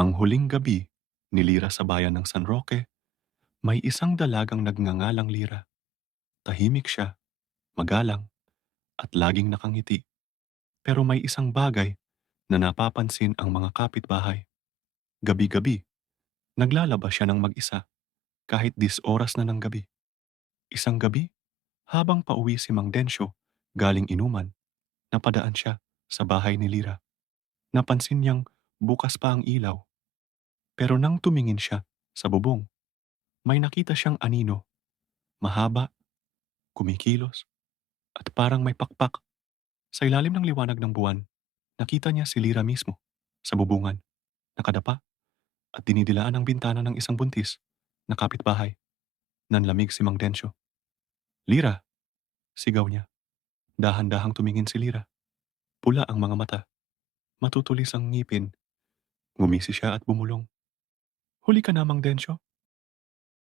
Ang huling gabi ni Lira sa bayan ng San Roque, may isang dalagang nagngangalang Lira. Tahimik siya, magalang, at laging nakangiti. Pero may isang bagay na napapansin ang mga kapitbahay. Gabi-gabi, naglalabas siya ng mag-isa kahit 10 oras na ng gabi. Isang gabi, habang pauwi si Mang Densyo galing inuman, napadaan siya sa bahay ni Lira. Napansin niyang bukas pa ang ilaw. Pero nang tumingin siya sa bubong, may nakita siyang anino, mahaba, kumikilos, at parang may pakpak. Sa ilalim ng liwanag ng buwan, nakita niya si Lira mismo, sa bubungan, nakadapa at dinidilaan ang bintana ng isang buntis na kapitbahay. Nanlamig si Mang Densyo. Lira! Sigaw niya. Dahan-dahang tumingin si Lira. Pula ang mga mata, matutulis ang ngipin. Ngumisi siya at bumulong. Huli ka na, Mang Densyo.